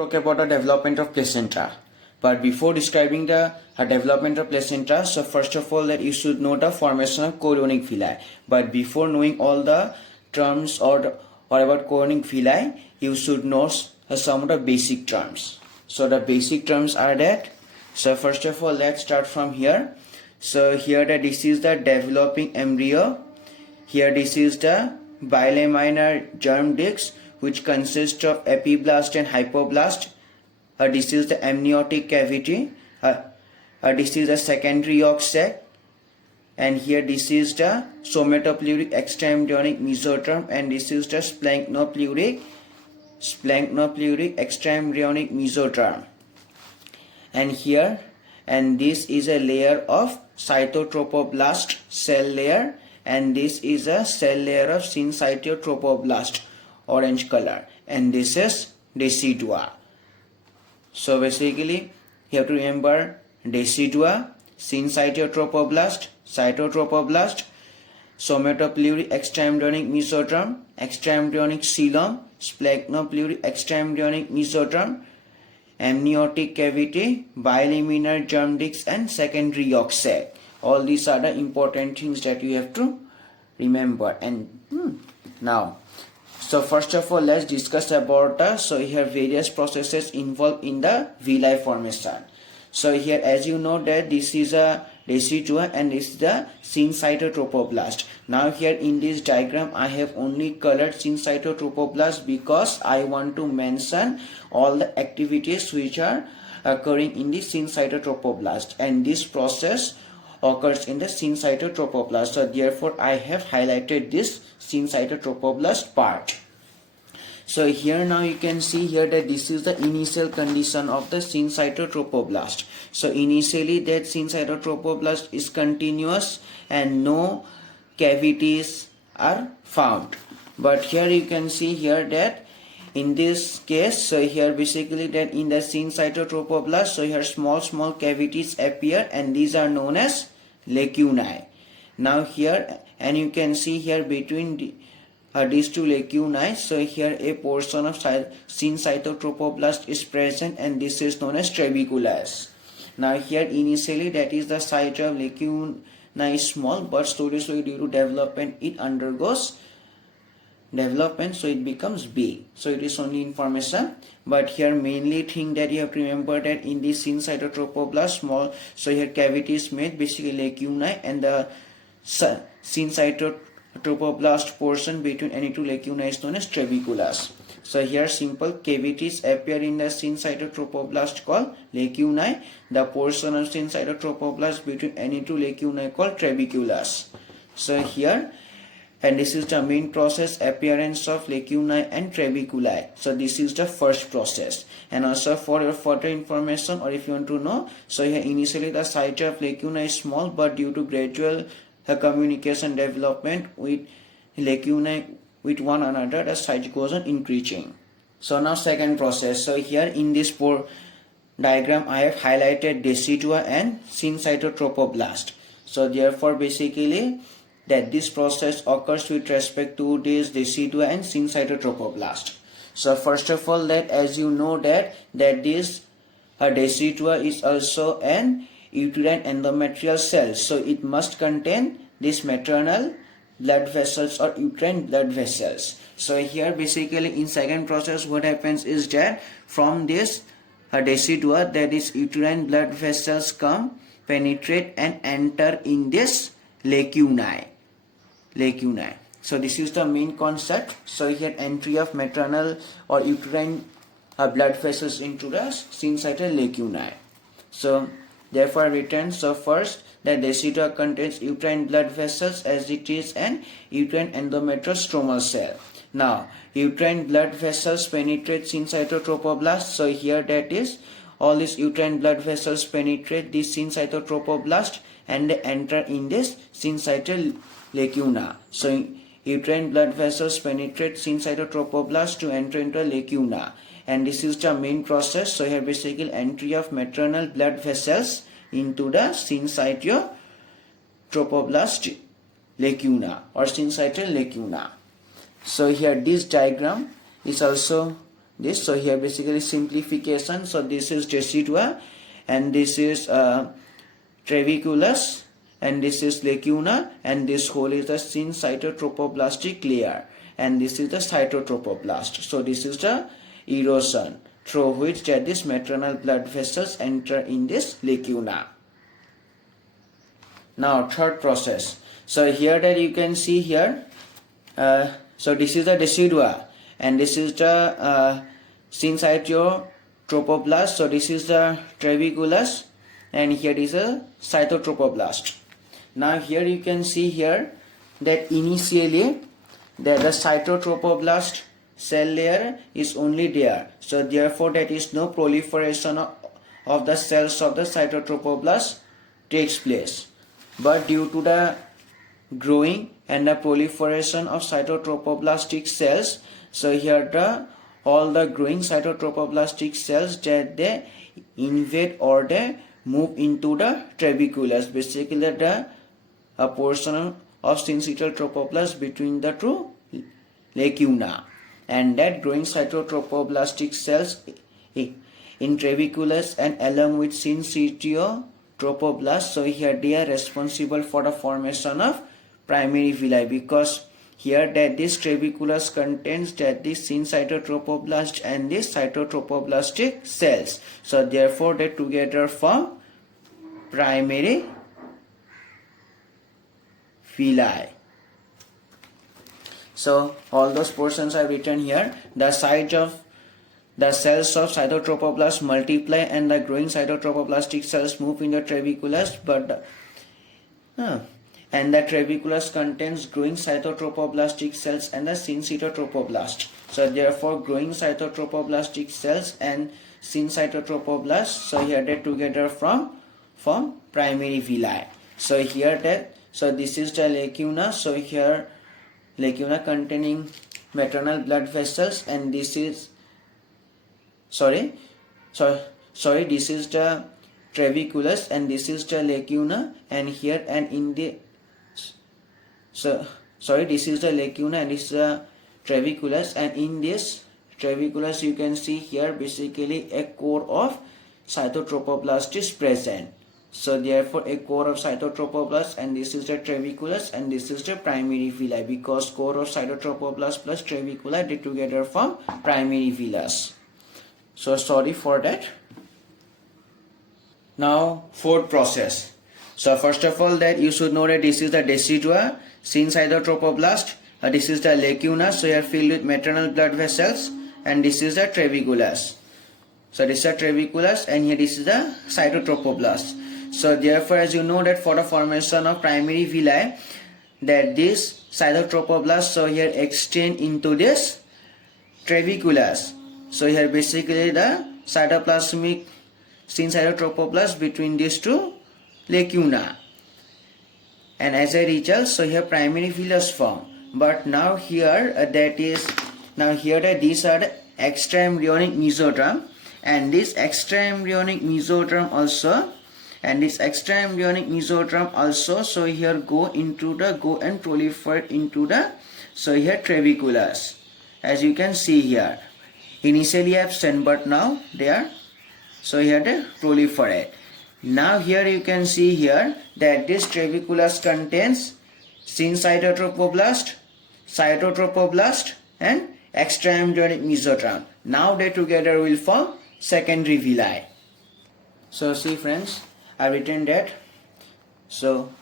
talk about the development of placenta. But before describing the development of placenta, so first of all that you should know the formation of chorionic villi. But before knowing all the terms or about chorionic villi, you should know some of the basic terms. So the basic terms are that. So first of all, let's start from here. So here that this is the developing embryo. Here this is the bilaminar germ disc, which consists of epiblast and hypoblast. This is the amniotic cavity. This is the secondary yolk sac. And here this is the somatopleuric extraembryonic mesoderm, and this is the splanchnopleuric extraembryonic mesoderm. And here, and this is a layer of cytotropoblast cell layer, and this is a cell layer of syncytiotropoblast, orange color, and this is decidua. So basically you have to remember decidua, syncytiotropoblast, cytotropoblast, somatopleuric extraembryonic mesoderm, extraembryonic coelom, splanchnopleuric extraembryonic mesoderm, amniotic cavity, bilaminar germ disc, and secondary yolk sac. All these are the important things that you have to remember. And now, so first of all, let's discuss about so here various processes involved in the villi formation. So here, as you know that this is a decidua and this is the syncytiotropoblast. Now here in this diagram I have only colored syncytiotropoblast because I want to mention all the activities which are occurring in the syncytiotropoblast, and this process occurs in the syncytiotropoblast. So therefore I have highlighted this syncytiotropoblast part. So here now you can see here that this is the initial condition of the syncytiotropoblast. So initially that syncytiotropoblast is continuous and no cavities are found. But here you can see here that in this case, so here basically that in the syncytiotropoblast, so here small cavities appear, and these are known as lacunae. Now here, and you can see here between these two lacunae, so here a portion of syncytiotropoblast is present, and this is known as trabeculus. Now here initially that is the site of lacunae is small, but slowly due to development it undergoes development, so it becomes big. So it is only information, but here mainly thing that you have to remember that in this syncytiotropoblast small, so here cavity is made basically lacunae, and the syncytiotropoblast portion between any two lacunae is known as trabeculus. So here simple cavities appear in the syncytiotropoblast called lacunae. The portion of syncytiotropoblast between any two lacunae called trabeculus. So here, and this is the main process, appearance of lacunae and trabeculi. So this is the first process. And also for your further information, or if you want to know, so here initially the site of lacunae is small, but due to gradual communication development with lacunae with one another, the size goes on increasing. So now second process. So here in this diagram I have highlighted decidua and syncytiotropoblast. So therefore basically that this process occurs with respect to this decidua and syncytiotropoblast. So first of all, that as you know that this decidua is also an uterine endometrial cell, so it must contain this maternal blood vessels or uterine blood vessels. So here basically in second process what happens is that from this decidua, that is uterine blood vessels come, penetrate and enter in this lacunae. So this is the main concept. So here entry of maternal or uterine blood vessels into the syncytial lacunae. So therefore written, so first the decidua contains uterine blood vessels as it is an uterine endometrial stromal cell. Now uterine blood vessels penetrate syncytiotropoblast. So here that is all these uterine blood vessels penetrate this syncytiotropoblast and they enter in this syncytial lacuna. So uterine blood vessels penetrate syncytiotropoblast to enter into a lacuna, and this is the main process. So here basically entry of maternal blood vessels into the syncytiotropoblast lacuna or syncytial lacuna. So here this diagram is also this. So here basically simplification. So this is decidua, and this is trabeculus, and this is lacuna, and this whole is the syncytotropoblastic layer, and this is the cytotropoblast. So this is the erosion through which that these maternal blood vessels enter in this lacuna. Now third process. So here that you can see here, so this is the decidua, and this is the syncytiotropoblast. So this is the trabeculus, and here is a cytotropoblast. Now here you can see here that initially that the cytotropoblast cell layer is only there, so therefore that is no proliferation of the cells of the cytotropoblast takes place. But due to the growing and the proliferation of cytotropoblastic cells, so here all the growing cytotropoblastic cells that they invade or they move into the trabeculus, basically the a portion of syncytial tropoblast between the two lacuna, and that growing cytotropoblastic cells in trabeculus and along with syncytiotropoblast, so here they are responsible for the formation of primary villi, because here that this trabeculus contains that this syncytotropoblastic and this cytotropoblastic cells, so therefore they together form primary villi. So all those portions are written here. The size of the cells of cytotropoblast multiply and the growing cytotropoblastic cells move in the trabeculus, but and the trabeculus contains growing cytotropoblastic cells and the syncytotropoblast. So therefore growing cytotropoblastic cells and syncytotropoblast, so here they together form primary villi. So here that, so this is the lacuna. So here lacuna containing maternal blood vessels, and this is this is the trabeculus, and this is the lacuna, and here and in the this is the lacuna and this is the trabeculus, and in this trabeculus you can see here basically a core of cytotropoblast is present. So therefore a core of cytotropoblast, and this is the trabeculus, and this is the primary villi, because core of cytotropoblast plus trabecula they together form primary villus. So sorry for that. Now fourth process. So first of all that you should know that this is the decidua, syncytotropoblast, this is the lacuna, so here filled with maternal blood vessels, and this is the trabeculus. So this is the trabeculus, and here this is the cytotropoblast. So therefore as you know that for the formation of primary villi, that this cytotropoblast, so here extend into this trabeculus. So here basically the cytoplasmic syncytotropoblast between these two lacuna, and as a result so here primary villus form. But now here these are the extraembryonic mesoderm, and this extraembryonic mesoderm also, so here go and proliferate into the, so here trabeculus, as you can see here, initially absent but now they are, so here they proliferate. Now here you can see here that this trabeculus contains syncytotropoblast, cytotropoblast and extraembryonic mesoderm. Now they together will form secondary villi. So see friends, I written that. So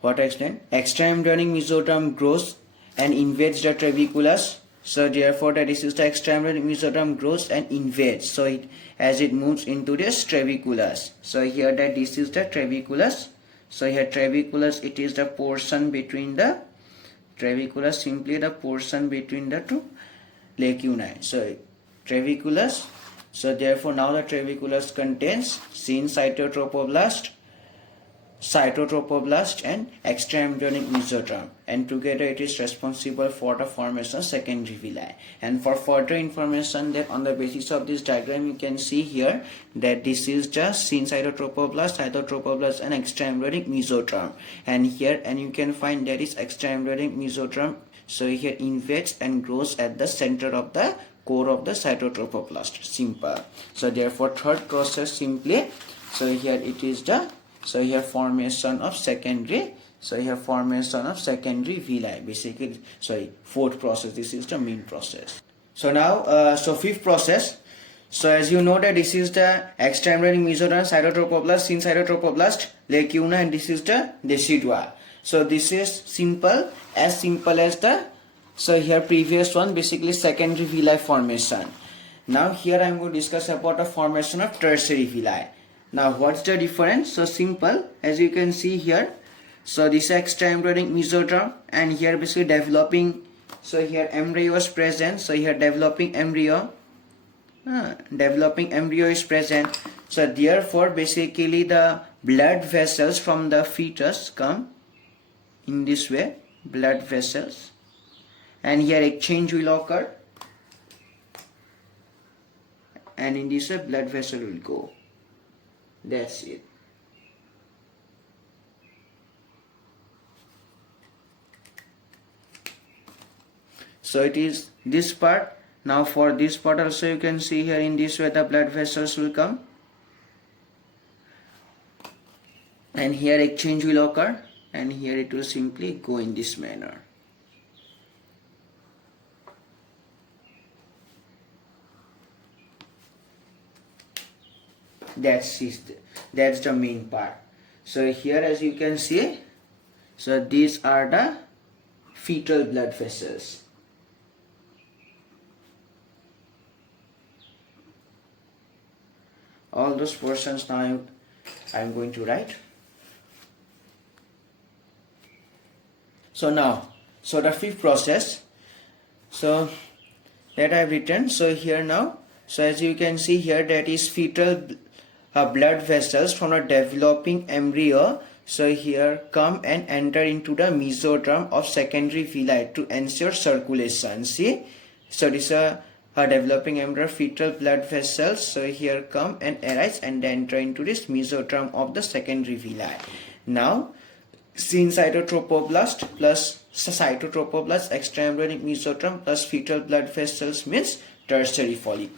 what I explained, extraembryonic mesoderm grows and invades the trabeculus. So therefore that this is the extraembryonic mesoderm grows and invades, so as it moves into this trabeculus. So here that this is the trabeculus. So here trabeculus, it is the portion between the trabeculus, simply the portion between the two lacunae. So trabeculus. So therefore now the trabeculus contains syncytotropoblast, cytotropoblast and extraembryonic mesoderm, and together it is responsible for the formation of secondary villi. And for further information that on the basis of this diagram you can see here that this is just syncytotropoblast, cytotropoblast and extraembryonic mesoderm, and here and you can find that is extraembryonic mesoderm, so here invades and grows at the center of the core of the cytotrophoblast. Simple. So therefore third process simply, so here it is the, so here formation of secondary, so here formation of secondary villi, basically, sorry, fourth process, this is the main process. So now so fifth process, so as you know that this is the extraembryonic mesoderm, cytotrophoblast, syn cytotrophoblast, lacuna, and this is the decidua. So this is simple as the, so here previous one, basically secondary villi formation. Now here I am going to discuss about the formation of tertiary villi. Now what's the difference? So simple, as you can see here, so this is extraembryonic mesoderm, and here basically developing, so here embryo is present, so here developing embryo is present. So therefore basically the blood vessels from the fetus come in this way, blood vessels, and here exchange will occur, and in this way blood vessel will go. That's it. So it is this part. Now for this part also you can see here in this way the blood vessels will come, and here exchange will occur, and here it will simply go in this manner. That's the main part. So here as you can see, so these are the fetal blood vessels. All those portions now I'm going to write. So now, so the fifth process, so that I've written, so here now, so as you can see here, that is fetal blood vessels from a developing embryo, so here come and enter into the mesoderm of secondary villi to ensure circulation. See, so this is a developing embryo, fetal blood vessels, so here come and arise and enter into this mesoderm of the secondary villi. Now syn cytotrophoblast plus cytotrophoblast, extraembryonic mesoderm plus fetal blood vessels means tertiary villi.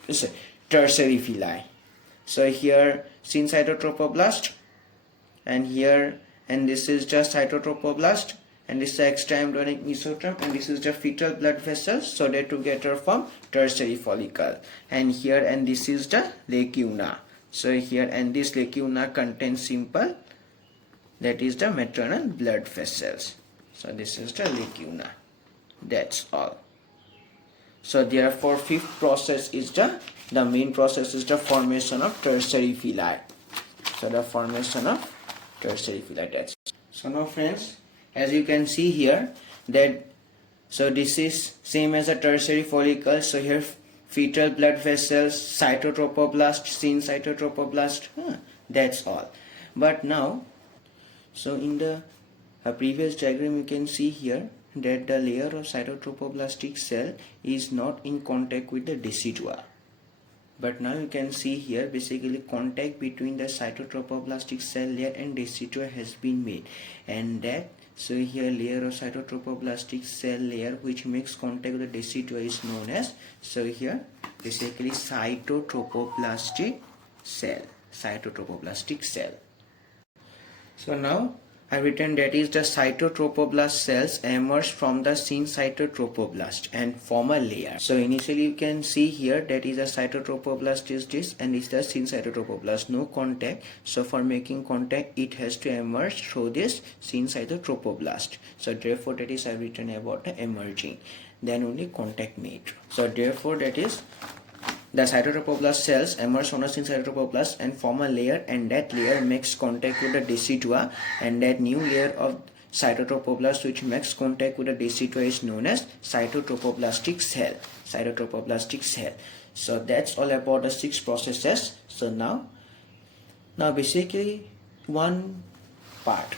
So here syn cytotrophoblast, and here, and this is just cytotrophoblast, and this is extraembryonic mesoderm, and this is the fetal blood vessels, so they together form tertiary follicle. And here, and this is the lacuna. So here, and this lacuna contains simple, that is the maternal blood vessels. So this is the lacuna. That's all. So therefore fifth process is the main process is the formation of tertiary villi. So the formation of tertiary villi. That's so now friends, as you can see here, that so this is same as a tertiary follicle. So here fetal blood vessels, cytotrophoblast, syn cytotrophoblast, that's all. But now, so in the previous diagram you can see here that the layer of cytotrophoblastic cell is not in contact with the decidua. But now you can see here basically contact between the cytotrophoblastic cell layer and decidua has been made, and that, so here layer of cytotrophoblastic cell layer which makes contact with the decidua is known as, so here basically cytotrophoblastic cell. So now I've written that is the cytotrophoblast cells emerge from the syn cytotrophoblast and form a layer. So initially you can see here that is a cytotrophoblast is this, and is the syn cytotrophoblast, no contact. So for making contact it has to emerge through this syn cytotrophoblast. So therefore that is I've written about the emerging, then only contact made. So therefore that is the cytotrophoblast cells emerge from a syn cytotrophoblast and form a layer, and that layer makes contact with the decidua, and that new layer of cytotrophoblast which makes contact with the decidua is known as cytotrophoblastic cell. So that's all about the 6 processes. So now basically one part.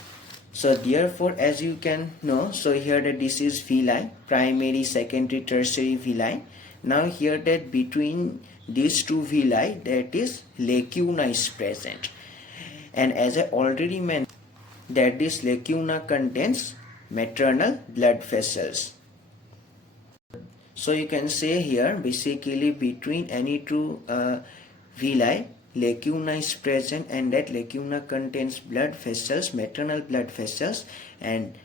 So therefore as you can know, so here that this is villi, primary, secondary, tertiary villi. Now here that between these two villi that is lacuna is present, and as I already mentioned that this lacuna contains maternal blood vessels. So you can say here basically between any two villi, lacuna is present, and that lacuna contains blood vessels, maternal blood vessels, and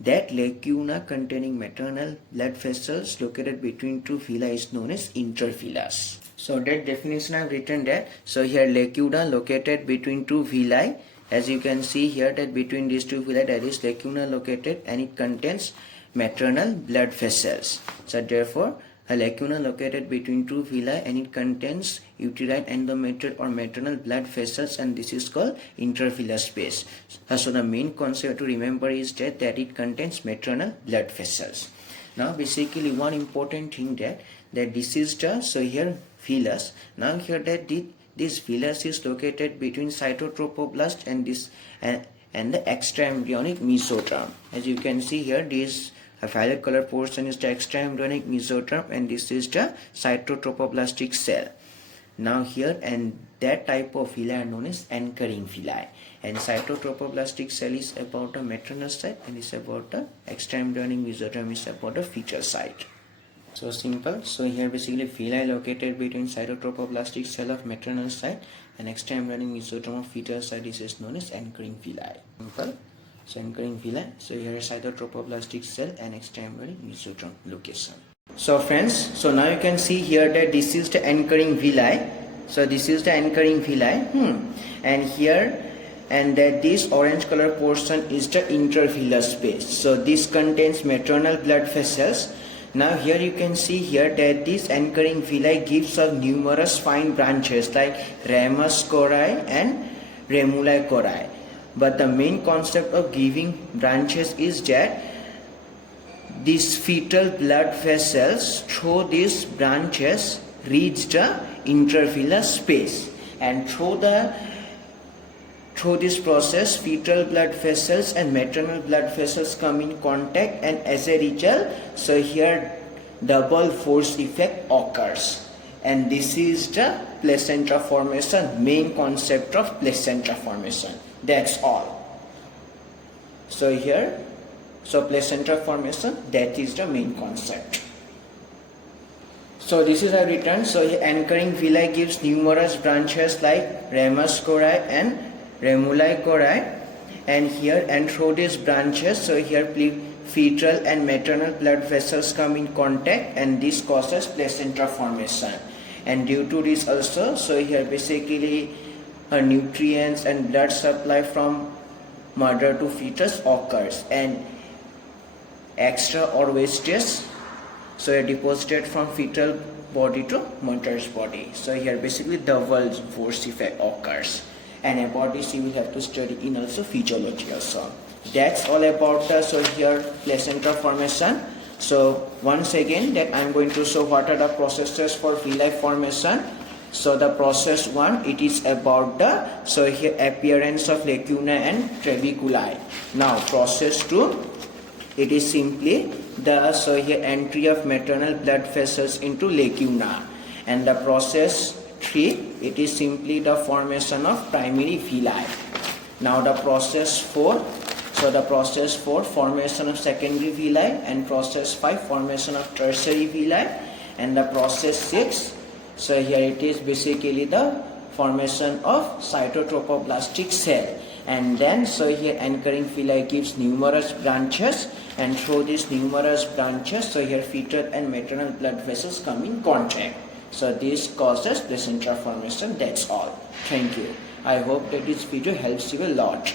that lacuna containing maternal blood vessels located between two villi is known as intervillus. So that definition I have written that. So here lacuna located between two villi. As you can see here that between these two villi there is lacuna located and it contains maternal blood vessels. So therefore a lacuna located between two villi and it contains uterine endometrial or maternal blood vessels, and this is called intervillus space. So the main concept to remember is that it contains maternal blood vessels. Now basically one important thing that this is the, so here villus. Now here that this villus is located between cytotrophoblast and this and the extraembryonic mesoderm. As you can see here, this violet color portion is the extraembryonic mesoderm and this is the cytotropoblastic cell. Now here, and that type of villi are known as anchoring villi, and cytotropoblastic cell is about the maternal side and is about the extraembryonic mesoderm is about the fetal side. So simple. So here basically villi located between cytotropoblastic cell of maternal side and extraembryonic mesoderm of fetal side. This is known as anchoring villi. Simple. So anchoring villi. So here is cytotropoblastic cell and extraembryonic mesoderm location. So friends, so now you can see here that this is the anchoring villi. So this is the anchoring villi. And here, and that this orange color portion is the intervillus space. So this contains maternal blood vessels. Now here you can see here that this anchoring villi gives us numerous fine branches like ramus cori and remuli cori. But the main concept of giving branches is that these fetal blood vessels through these branches reach the intervillus space, and through this process fetal blood vessels and maternal blood vessels come in contact, and as a result, so here double force effect occurs, and this is the placenta formation, main concept of placenta formation. That's all. So here, so placenta formation, that is the main concept. So this is a written. So here anchoring villi gives numerous branches like ramus cori and remuli cori, and here and through these branches, so here fetal and maternal blood vessels come in contact, and this causes placenta formation. And due to this also, so here basically nutrients and blood supply from mother to fetus occurs, and extra or wastage so are deposited from fetal body to mother's body. So here basically double force effect occurs, and about this you will have to study in also physiology also. That's all about the, so here placenta formation. So once again that I am going to show what are the processes for villi formation. So the process 1, it is about the, so here appearance of lacuna and trabeculi. Now process 2, it is simply the, so here entry of maternal blood vessels into lacuna, and the process 3, it is simply the formation of primary villi. Now the process 4, so the process 4, formation of secondary villi, and process 5, formation of tertiary villi, and the process 6, so here it is basically the formation of cytotropoblastic cell. And then so here anchoring villi gives numerous branches, and through these numerous branches, so here fetal and maternal blood vessels come in contact. So this causes placenta formation. That's all. Thank you. I hope that this video helps you a lot.